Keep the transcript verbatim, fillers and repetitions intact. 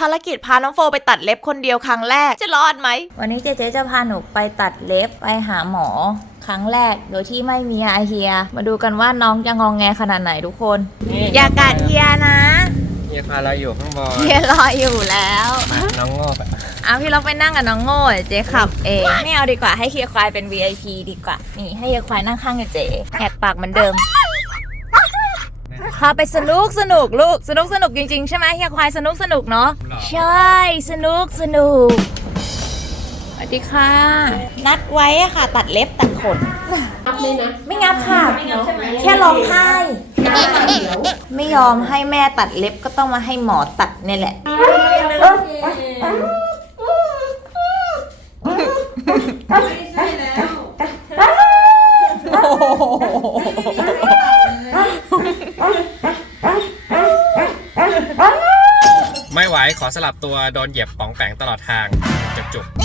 ภารกิจพาน้องโฟไปตัดเล็บคนเดียวครั้งแรกจะรอดไหมวันนี้เจ๊เจ๊จะพาหนูไปตัดเล็บไปหาหมอครั้งแรกโดยที่ไม่มีอาเฮียมาดูกันว่าน้องจะงองแงขนาดไหนทุกคนอย่ากัดเฮียนะเฮียพาเราอยู่ข้างบนเฮียรออยู่แล้วน้องโง่ไปเอาพี่เราไปนั่งกับน้องโง่เจ๊ขับเองไม่เอาดีกว่าให้เฮียควายเป็น วี ไอ พี ดีกว่านี่ให้เฮียควายนั่งข้างกับเจ๊แหกปากเหมือนเดิมพาไปสนุกสนุกลูกสนุกสนุกจริงๆใช่ไหมเฮียควายสนุกสนุกเนาะใช่สนุกสนุกสวัสดีค่ะนัดไว้อะค่ะตัดเล็บตัดขนไม่นะไม่งับค่ะแค่ร้องไห้ไม่ยอมให้แม่ตัดเล็บก็ต้องมาให้หมอตัดนี่แหละไม่ใช่แล้วไม่ไหวขอสลับตัวโดนเหยียบป๋องแปงตลอดทางจุกๆ